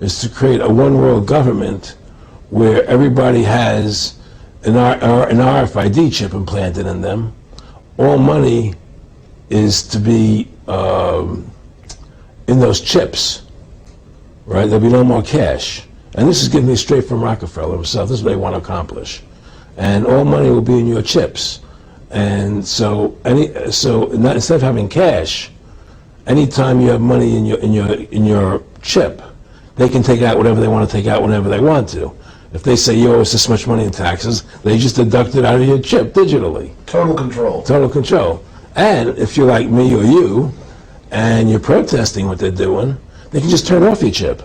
is to create a one world government where everybody has an RFID chip implanted in them. All money is to be in those chips, right? There'll be no more cash. And this is getting me straight from Rockefeller himself. This is what they want to accomplish. And all money will be in your chips. And so instead of having cash, anytime you have money in your chip, they can take out whatever they want to take out whenever they want to. If they say you owe us this much money in taxes, they just deduct it out of your chip digitally. Total control. Total control. And if you're like me or you, and you're protesting what they're doing, they can just turn off your chip.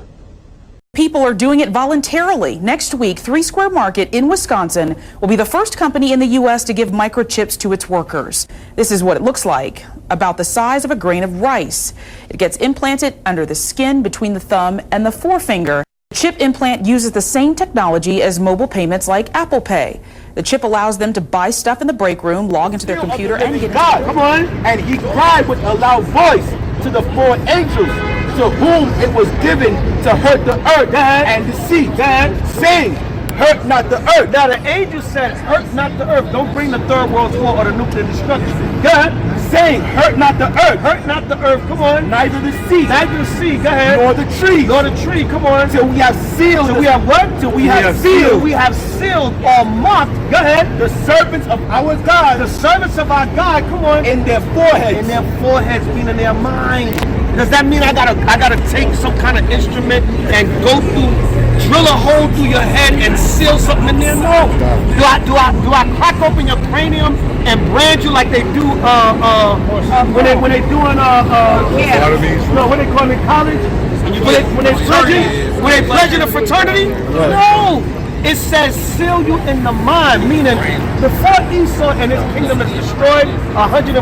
People are doing it voluntarily. Next week, 3 Square Market in Wisconsin will be the first company in the U.S. to give microchips to its workers. This is what it looks like, about the size of a grain of rice. It gets implanted under the skin between the thumb and the forefinger. The chip implant uses the same technology as mobile payments like Apple Pay. The chip allows them to buy stuff in the break room, log into their computer, and get God, come on. And he cried with a loud voice to the 4 angels, to whom it was given to hurt the earth and the sea, saying, hurt not the earth. Now the angel said, hurt not the earth. Don't bring the third world war or the nuclear destruction. God, saying, hurt not the earth. Hurt not the earth, come on. Neither the sea. Neither the sea, go ahead. Nor the tree. Nor the tree, come on. Till we have sealed. Till we have what? Till we have sealed. We have sealed or marked, go ahead, the servants of our God. The servants of our God, come on. In their foreheads. In their foreheads, meaning their mind. Does that mean I gotta take some kind of instrument and go through, drill a hole through your head and seal something in there? No. Do I crack open your cranium and brand you like they do when they doing no, what they call it in college? When they pledge the fraternity? No. It says seal you in the mind, meaning before Esau and his kingdom is destroyed, 144,000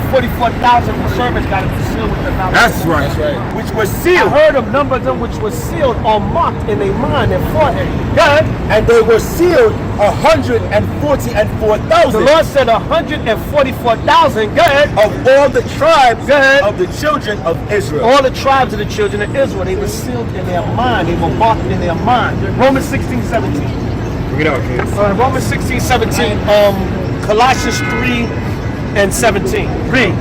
servants got it sealed with the knowledge. That's right. Which was sealed. I heard of numbers of them which was sealed or marked in their mind and forehead. God, and they were sealed 144,000. The Lord said 144,000, God, of all the tribes of the children of Israel. All the tribes of the children of Israel, they were sealed in their mind. They were marked in their mind. Romans 16:17. Romans 16:17, Colossians 3 and 17. Read.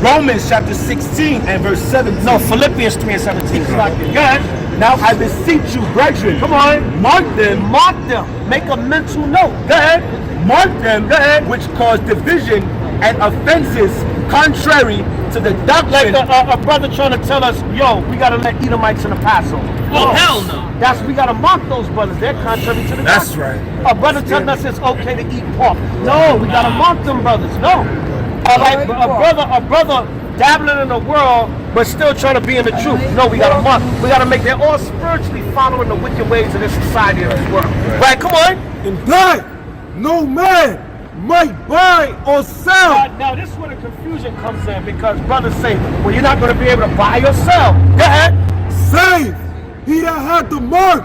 Romans chapter 16 and verse 17. No, Philippians 3 and 17. Go ahead. Now I beseech you, brethren. Come on. Mark them. Mark them. Make a mental note. Go ahead. Mark them. Go ahead. Which cause division and offenses contrary to the doctrine. Like a brother trying to tell us, yo, we got to let Edomites in the Passover. Oh, hell no. We got to mark those brothers. They're contrary to the doctrine. That's right. A brother telling us it's okay to eat pork. No, we got to mark them brothers. No. A brother dabbling in the world but still trying to be in the truth. No, we got to mark. We got to make them all spiritually following the wicked ways of this society and this world. Right, come on. And that no man might buy or sell. Now this is where the confusion comes in, because brothers say, well, you're not going to be able to buy or sell. Go ahead. Save he that had the mark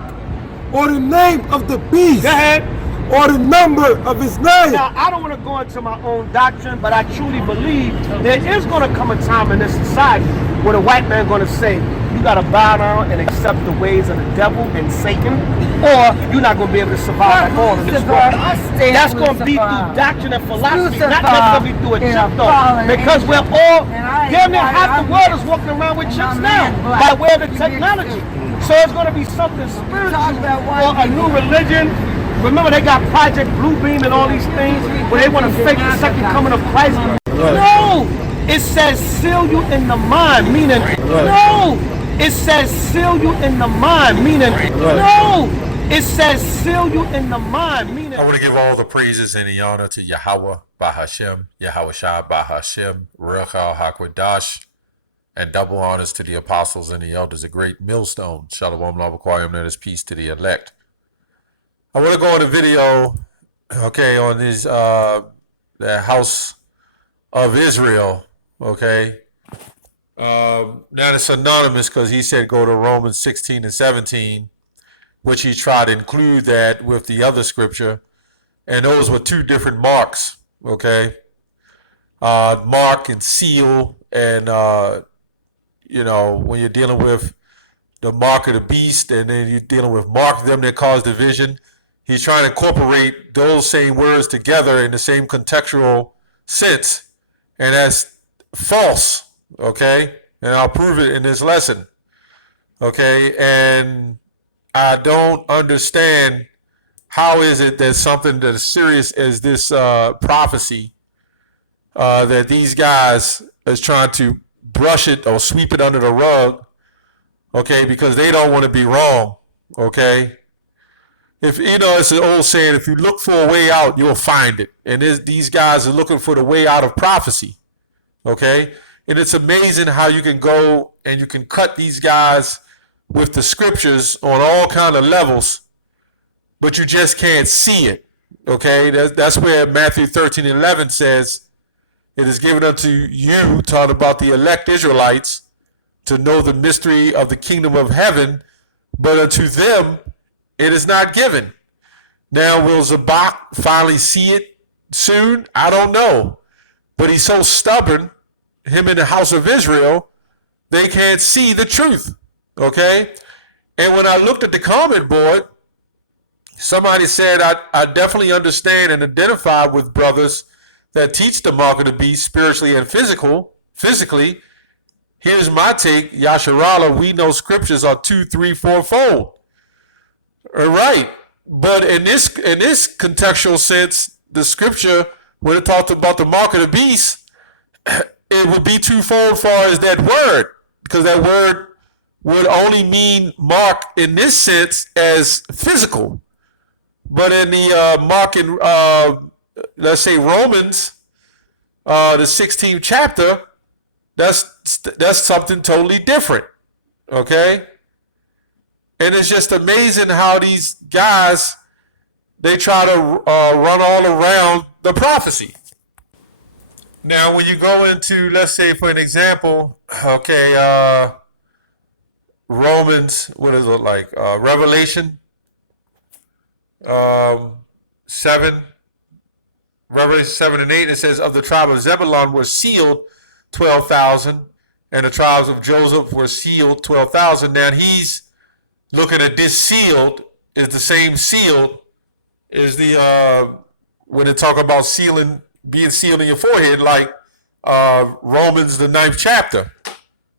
or the name of the beast. Go ahead. Or the number of his name. Now, I don't want to go into my own doctrine, but I truly believe there is going to come a time in this society where the white man going to say, you got to bow down and accept the ways of the devil and Satan, or you're not going to be able to survive at all in this world. That's going to be through doctrine and philosophy, not necessarily through a chip, though. Because we're all, damn near half the world is walking around with chips now, by way of the technology. So it's going to be something spiritual or a new religion. Remember, they got Project Bluebeam and all these things where they want to fake the second coming of Christ. No! It says seal you in the mind, meaning no! It says seal you in the mind, meaning no! It says seal you in the mind, meaning. I want to give all the praises and the honor to Yahweh, Bahashem, Yahweh Shai, Bahashem, Rechal HaKodash, and double honors to the apostles and the elders, a great millstone. Shalom, Lavaquayim, and his peace to the elect. I want to go on a video, okay, on this, the House of Israel, okay. Now it's anonymous because he said go to Romans 16 and 17, which he tried to include that with the other scripture. And those were two different marks, okay. Mark and seal, and, you know, when you're dealing with the mark of the beast, and then you're dealing with mark them that cause division. He's trying to incorporate those same words together in the same contextual sense, and that's false, okay? And I'll prove it in this lesson, okay? And I don't understand how is it that something that is serious as this prophecy, that these guys is trying to brush it or sweep it under the rug, okay, because they don't want to be wrong, okay? If it's an old saying, if you look for a way out, you'll find it. And these guys are looking for the way out of prophecy, okay? And it's amazing how you can go and you can cut these guys with the scriptures on all kind of levels, but you just can't see it, okay? That's where Matthew 13:11 says, it is given unto you, talking about the elect Israelites, to know the mystery of the kingdom of heaven, but unto them it is not given. Now, will Zabak finally see it soon? I don't know. But he's so stubborn, him in the house of Israel, they can't see the truth, okay? And when I looked at the comment board, somebody said, I definitely understand and identify with brothers that teach the mark of the beast spiritually and physically. Here's my take, Yasharala, we know scriptures are 2, 3, 4-fold. All right. But in this contextual sense, the scripture, when it talked about the mark of the beast, it would be twofold as far as that word, because that word would only mean mark in this sense as physical. But in the mark in, let's say, Romans, the 16th chapter, that's something totally different, okay? And it's just amazing how these guys, they try to run all around the prophecy. Now, when you go into, let's say, for an example, okay, Romans, what does it look like? Revelation 7, Revelation 7 and 8, it says, of the tribe of Zebulun were sealed 12,000, and the tribes of Joseph were sealed 12,000. Now, he's looking at this sealed is the same sealed as the when they talk about sealing, being sealed in your forehead, like Romans the 9th chapter,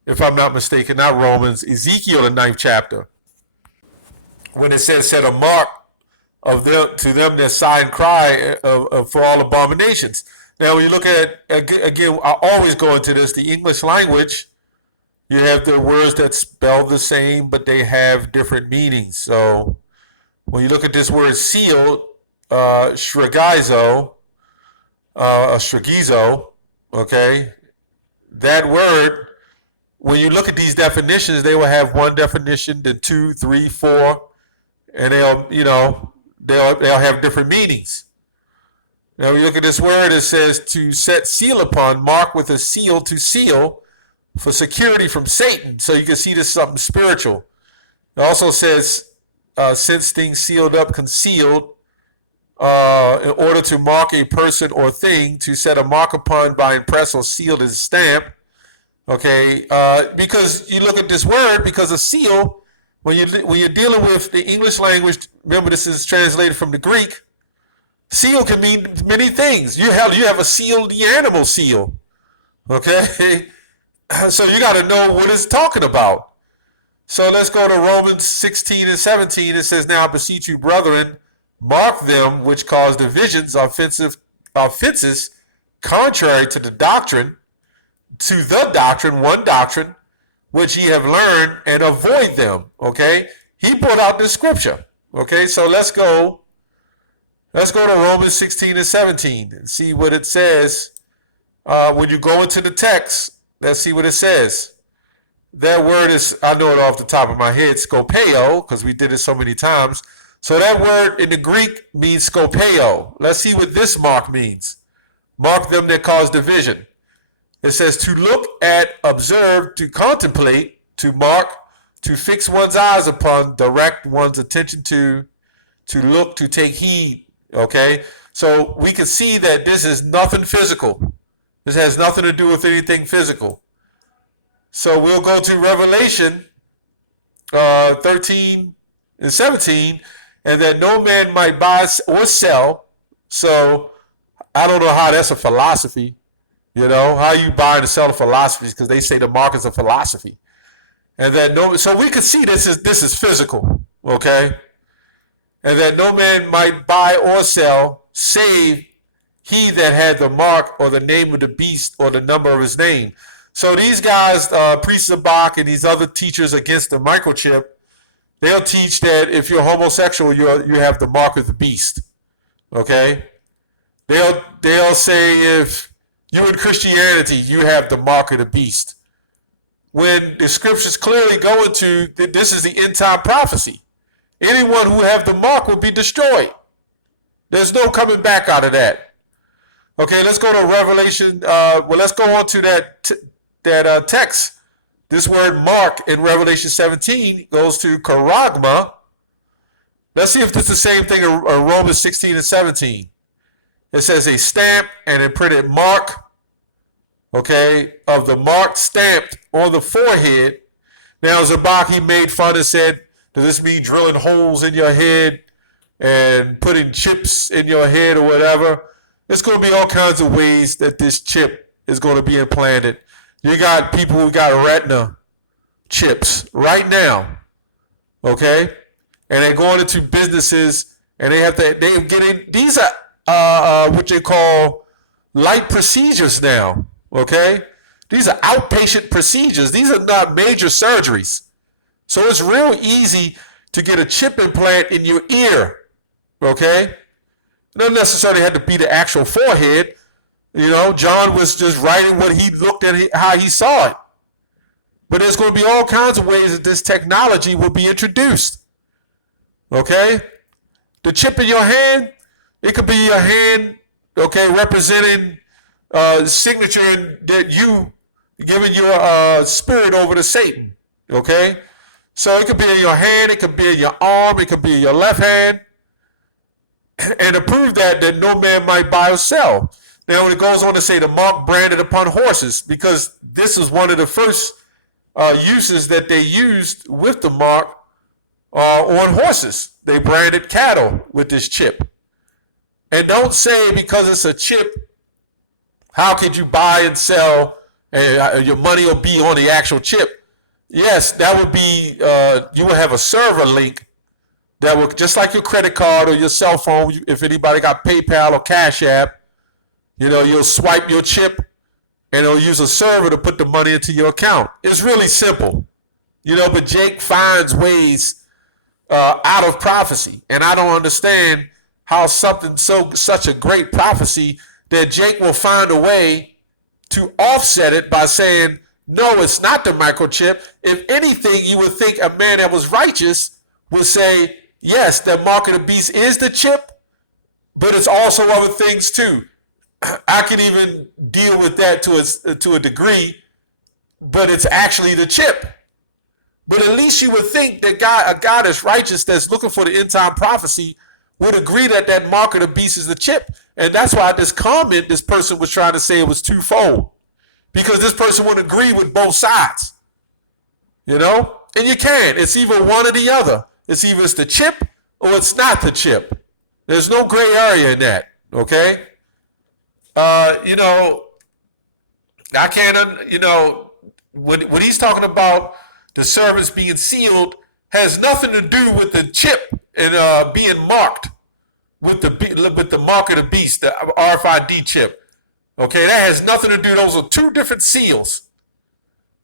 if I'm not mistaken, not Romans, Ezekiel the 9th chapter, when it says, set a mark of them to them that sigh and cry for all abominations. Now, when you look at, again, I always go into this, the English language, you have the words that spell the same, but they have different meanings. So when you look at this word sealed, shragizo, okay, that word, when you look at these definitions, they will have one definition, then 2, 3, 4, and they'll have different meanings. Now, when you look at this word, it says to set seal upon, mark with a seal, to seal, for security from Satan. So you can see this is something spiritual. It also says, since things sealed up, concealed, in order to mark a person or thing, to set a mark upon by impress or sealed as stamp. Okay, because you look at this word, because a seal, when you're dealing with the English language, remember this is translated from the Greek. Seal can mean many things. You have a sealed animal seal. Okay, so you got to know what it's talking about. So let's go to Romans 16 and 17. It says, now I beseech you, brethren, mark them which cause divisions, offenses, contrary to the doctrine, one doctrine, which ye have learned, and avoid them. Okay, he brought out this scripture. Okay, so let's go to Romans 16 and 17 and see what it says. When you go into the text, let's see what it says. That word is, I know it off the top of my head, skopeo, because we did it so many times. So that word in the Greek means skopeo. Let's see what this mark means. Mark them that cause division. It says to look at, observe, to contemplate, to mark, to fix one's eyes upon, direct one's attention to look, to take heed. Okay, so we can see that this is nothing physical. This has nothing to do with anything physical. So we'll go to Revelation 13 and 17, and that no man might buy or sell. So I don't know how that's a philosophy. You know, how you buy and sell the philosophies, because they say the market's a philosophy. And that no, so we could see this is physical, okay? And that no man might buy or sell, save he that had the mark or the name of the beast or the number of his name. So these guys, priests of Bach and these other teachers against the microchip, they'll teach that if you're homosexual, you have the mark of the beast. Okay? They'll say if you in Christianity, you have the mark of the beast. When the scriptures clearly go into that this is the end time prophecy. Anyone who have the mark will be destroyed. There's no coming back out of that. Okay, let's go to Revelation. Let's go on to that text. This word mark in Revelation 17 goes to charagma. Let's see if it's the same thing in Romans 16 and 17. It says a stamp and a printed mark, okay, of the mark stamped on the forehead. Now, Zabak, he made fun and said, does this mean drilling holes in your head and putting chips in your head or whatever? There's going to be all kinds of ways that this chip is going to be implanted. You got people who got retina chips right now, okay? And they're going into businesses and they're getting, these are what they call light procedures now, okay? These are outpatient procedures. These are not major surgeries. So it's real easy to get a chip implant in your ear, okay? It doesn't necessarily have to be the actual forehead. You know, John was just writing what he looked at, how he saw it. But there's going to be all kinds of ways that this technology will be introduced. Okay? The chip in your hand, it could be your hand, okay, representing signature that you giving your spirit over to Satan. Okay? So it could be in your hand, it could be in your arm, it could be in your left hand. And to prove that no man might buy or sell. Now, when it goes on to say the mark branded upon horses, because this is one of the first uses that they used with the mark on horses. They branded cattle with this chip. And don't say because it's a chip, how could you buy and sell and your money will be on the actual chip? Yes, that would be, you would have a server link that would, just like your credit card or your cell phone, if anybody got PayPal or Cash App, you know, you'll swipe your chip and it'll use a server to put the money into your account. It's really simple, you know, but Jake finds ways out of prophecy. And I don't understand how such a great prophecy that Jake will find a way to offset it by saying, no, it's not the microchip. If anything, you would think a man that was righteous would say, yes, the mark of the beast is the chip, but it's also other things too. I can even deal with that to a degree, but it's actually the chip. But at least you would think that a God that's righteous, that's looking for the end time prophecy, would agree that that mark of the beast is the chip. And that's why this person was trying to say it was twofold. Because this person would agree with both sides. You know? And you can. It's either one or the other. It's either it's the chip or it's not the chip. There's no gray area in that. Okay? You know, I can't, you know, when he's talking about the servants being sealed, has nothing to do with the chip and being marked with the mark of the beast, the RFID chip. Okay, that has nothing to do. Those are two different seals.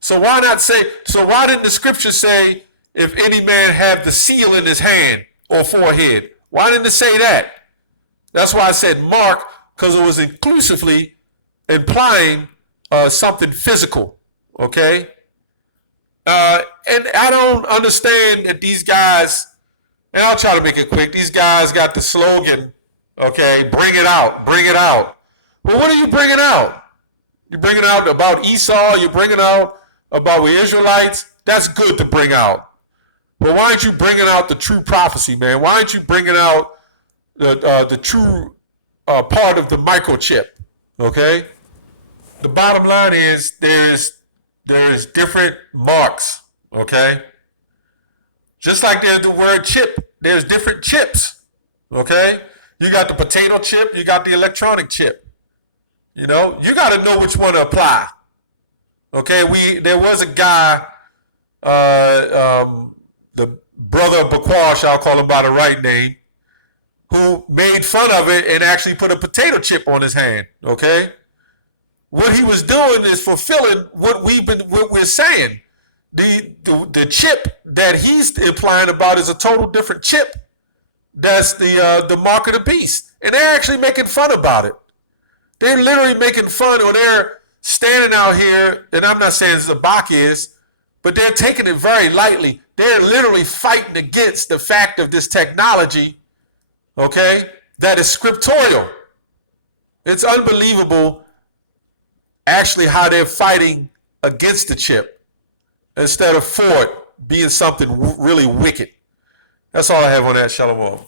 So why didn't the scripture say, if any man have the seal in his hand or forehead? Why didn't it say that? That's why I said mark, because it was inclusively implying something physical. Okay? And I don't understand that these guys, and I'll try to make it quick, these guys got the slogan, okay, bring it out, bring it out. Well, what are you bringing out? You're bringing out about Esau. You're bringing out about the Israelites. That's good to bring out. But why aren't you bringing out the true prophecy, man? Why aren't you bringing out the true part of the microchip? Okay. The bottom line is there's different marks. Okay. Just like there's the word chip, there's different chips. Okay? You got the potato chip, you got the electronic chip. You know, you got to know which one to apply. Okay, there was a guy, the brother of Bakwash, I'll call him by the right name, who made fun of it and actually put a potato chip on his hand. Okay, what he was doing is fulfilling what we're saying. The chip that he's implying about is a total different chip. That's the mark of the beast, and they're actually making fun about it. They're literally making fun, or they're standing out here, and I'm not saying Zabak is, but they're taking it very lightly. They're literally fighting against the fact of this technology, okay, that is scriptorial. It's unbelievable, actually, how they're fighting against the chip instead of for it being something really wicked. That's all I have on that. Shalom.